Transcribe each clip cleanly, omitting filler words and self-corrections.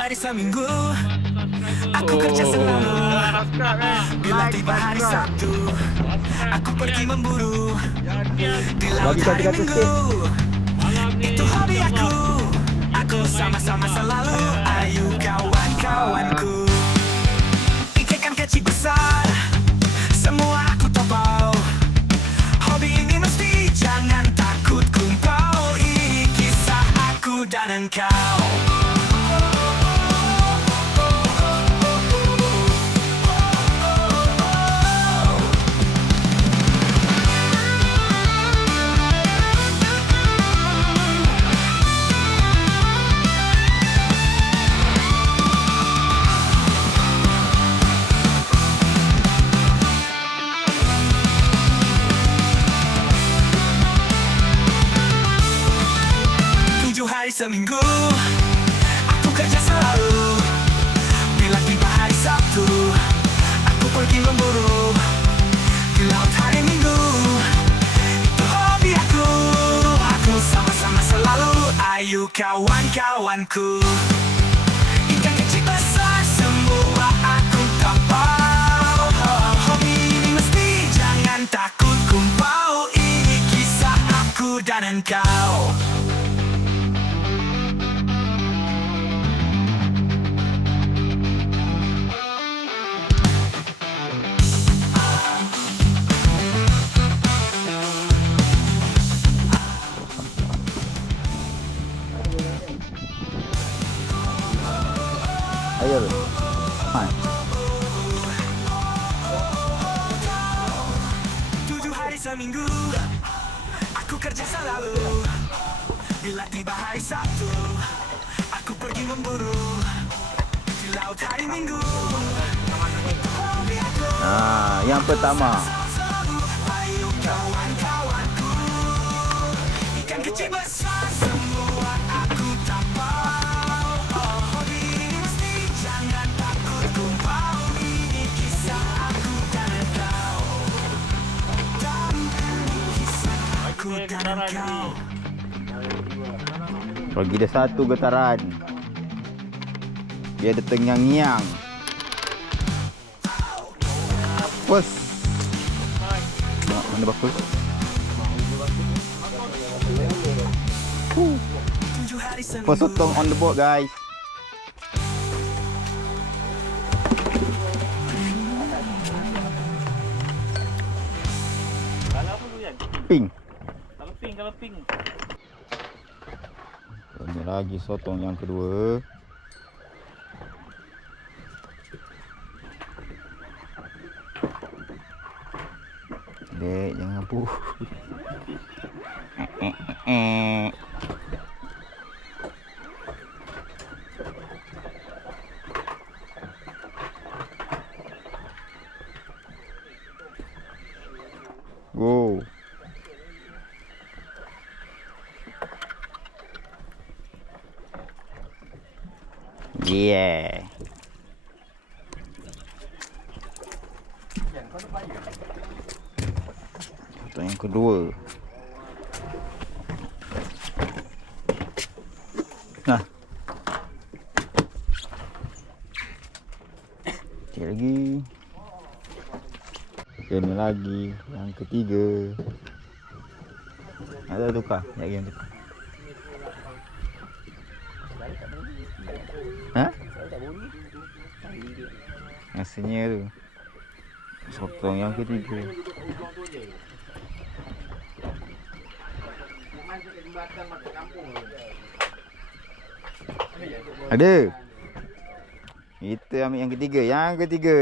hari seminggu aku kerja selalu. Bila tiba hari Sabtu aku pergi memburu di laut hari Minggu. Itu hobi aku, aku sama-sama selalu. Ayo kawan-kawanku, ikan kecil besar semua aku topau. Hobi ini mesti jangan takut kumpau. Ini kisah aku dan engkau. 7 hari seminggu aku kerja selalu. Bila tiba hari Sabtu aku pergi memburu di laut hari Minggu. Itu hobi aku, aku sama-sama selalu. Ayo kawan-kawanku, ikan kecil besar semua aku tapau. Hobi ini mesti jangan takut kumpau. Ini kisah aku dan engkau. Ayo, Hai. 7 hari seminggu aku kerja selalu. Bila tiba hari Sabtu aku pergi memburu di laut hari Minggu. Nah, yang pertama. Ayo kawan-kawanku, ikan kecil besar semua aku tapau. Hobi ini mesti jangan takut kumpau. Ini kisah aku dan engkau. Dan kisah aku dan engkau. Bagi dia satu getaran. Biar dia tengyang-nyang. Bos. Mana bagus? 7 hari seminggu Bos sotong on the boat, guys. Kalau apa tu Yan? Ping. Kalau ping. Ini lagi sotong yang kedua. Dek, jangan pu. Go. Yeah. Sotong yang kedua. Nah. Sikit lagi. Ini lagi yang ketiga. Ada tukar, lagi yang tukar. Ha? Rasanya tu. Sotong yang ketiga. Ada. Kita ambil yang ketiga. Yang ketiga.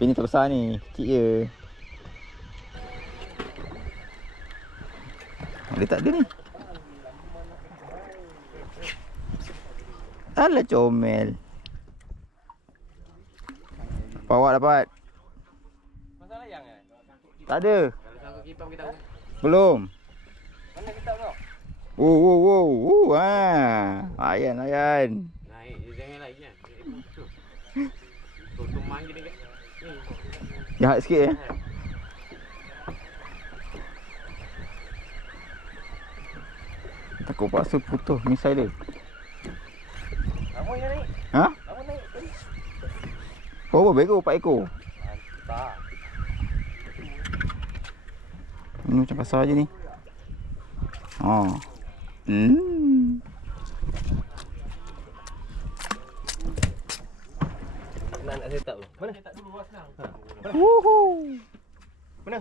Ini tak besar ni. Kecil je. Ada tak ada ni? Alah comel. Awak dapat? Masalah yang kan? Tak ada. Kalau sangkut kipas kita tahu. Belum. Mana kita tahu? Ayan. Naik, dia jangan lagi kan. Tutup main gini kan. Jahat sikit eh. Takut paksa putus misai dia. Apa yang naik? Ha? Apa naik? Oh, berapa ekor? 4 ekor. Mantap. Ini macam pasar je ni. Oh. Nak set up tu. Mana? Set up dulu lah senang. Woohoo. Mana?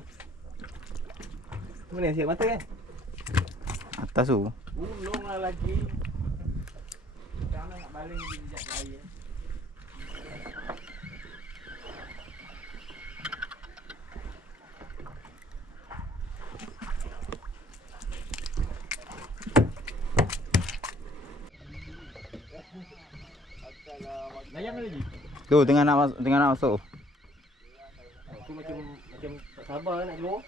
Mana siap mata kan? Atas tu. Ulung lah lagi. Jangan nak baling di jejak air. Layang lagi. Tu tengah nak masuk. Aku macam tak sabar nak keluar.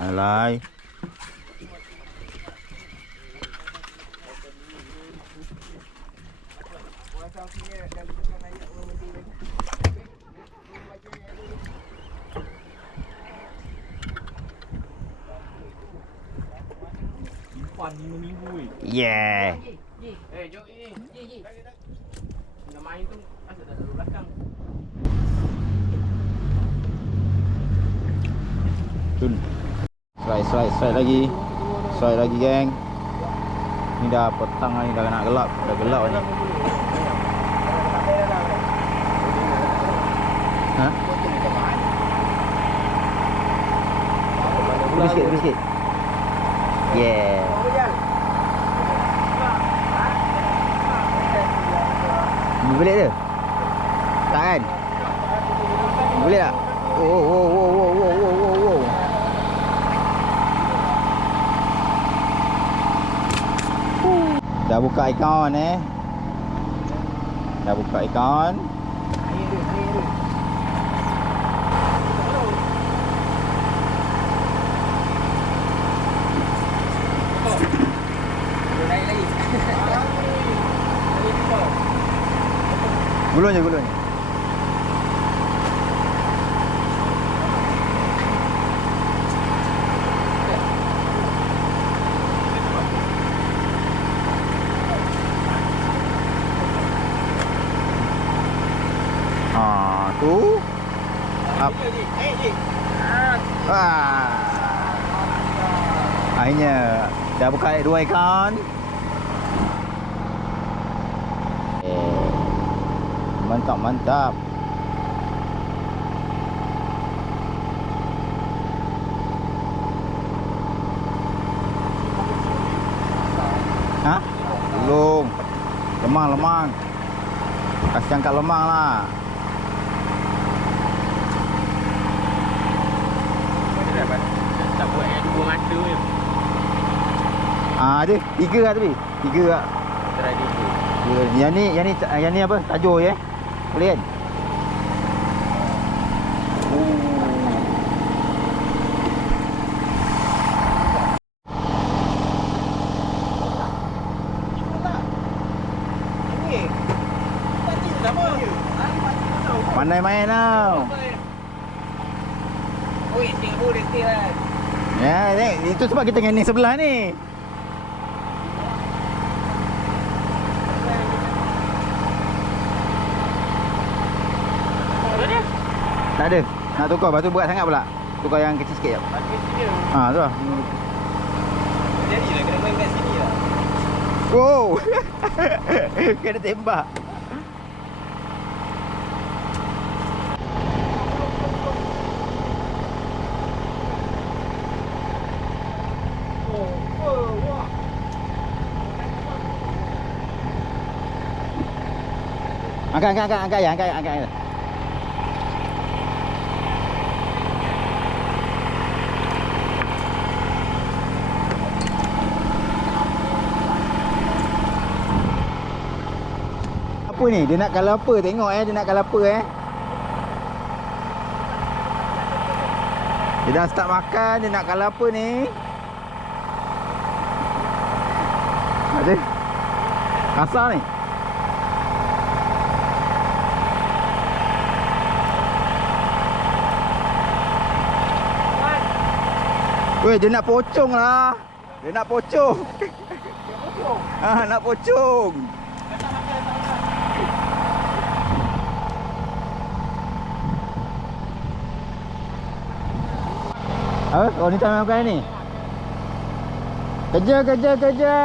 Alai. Simpan 5 minggu weh. Yeah. Jom ni. Nak main tu asal dah duduk belakang. Tun. Slide lagi. Slide lagi geng. Ni dah petang ni, dah nak gelap. Dah gelap ni. Ha? Tepi sikit. Yeah. Boleh ke? Tak kan? Boleh tak? Oh. Dah buka akaun Dah buka akaun. Gulung je. Tu. Up. Akhirnya dah buka 2 akaun. Mantap. Ha? Belum. Lemang. Kasih angkat lemang lah. Tak buat yang 2 mata je. Ada 3 lah tadi. 3 lah. Try dulu. Yang ni apa? Tajur je. Boleh kan? Pandai main tau. Oi, Singapura resting lah. Ya, itu sebab kita dengan ni sebelah ni. Tak ada. Nak tukar, lepas tu berat sangat pula. Tukar yang kecil sikit jap. Bagi sini. Tu lah. Jadilah kena main kat sini lah. Wow. Kena tembak. Angkat. Apa ni? Dia nak kalau apa? Tengok dia nak kalau apa Dia dah start makan, dia nak kalau apa ni? Ada? Ada. Kasar ni. Weh, dia nak pocong lah. Dia nak pocong. Ah, nak pocong. Apa? Oh, ni tak makan ni. Kerja, kerja, kerja.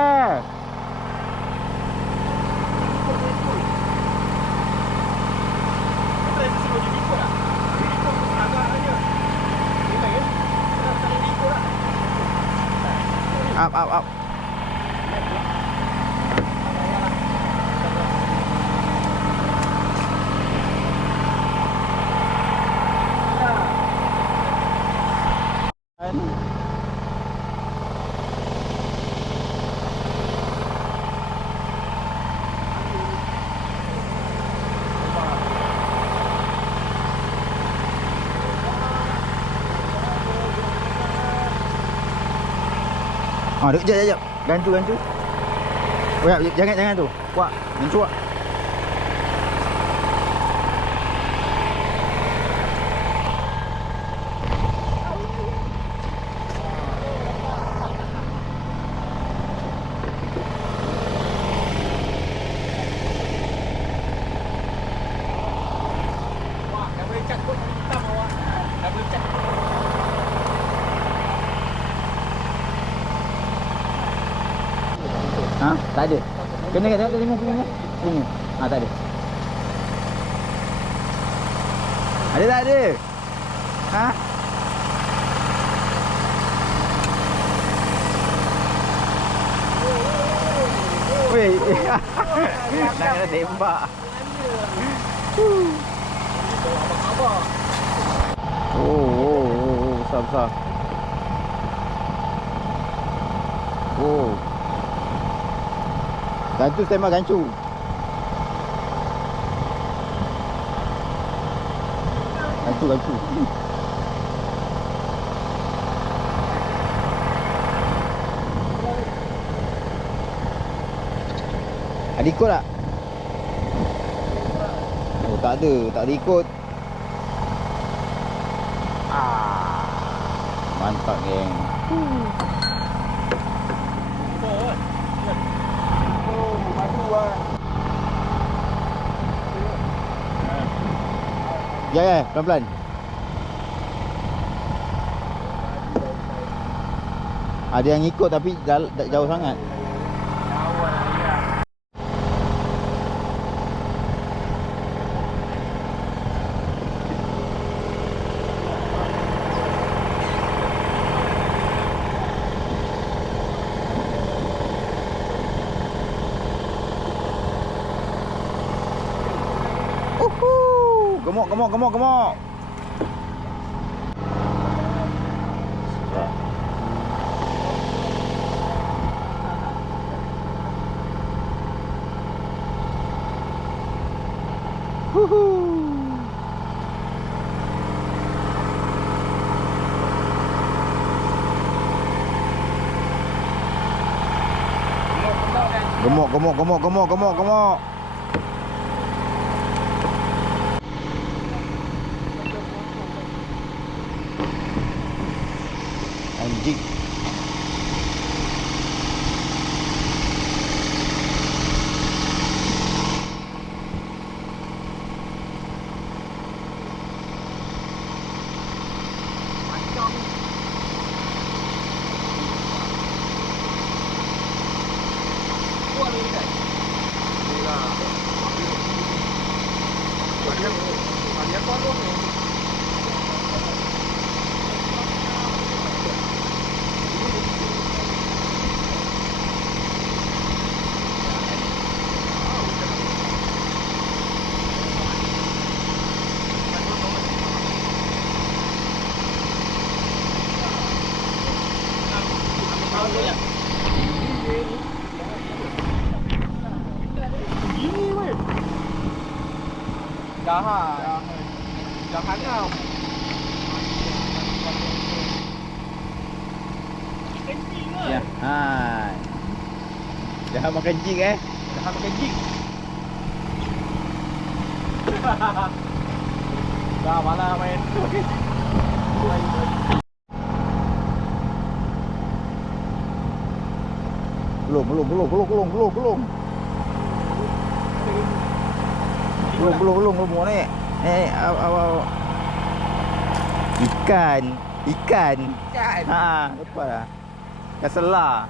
Up, up, up. Ah, dek, jap, jap, jap. Gantu, gantu. Oh, ya, jangan, jangan tu. Kuat, gantu kuat. Ha? Tak ada. Kena kat tengok punya. Punya. Ha, tak ada. Ada tak ada? Ha? Weh. Nak kena tembak. Oh, besar besar. Oh. Gantu tembak gancu. Gancu gancu. Ada ikut tak? Oh, tak ada, tak ada ikut. Ah. Mantap geng. Ya, ya, pelan-pelan. Ada yang ikut tapi jauh sangat. Gemuk, gemuk, gemuk, gemuk. Gemuk, gemuk, gemuk, gemuk, gemuk, gemuk. Anjing. Jahat. Jahat kau. Ya, hai. Jangan makan jig Jangan pakai jig. Dah malah main. Okey. Belum. Belum ni. Awal. Ikan. Ha, lepas dah. Ikan selah.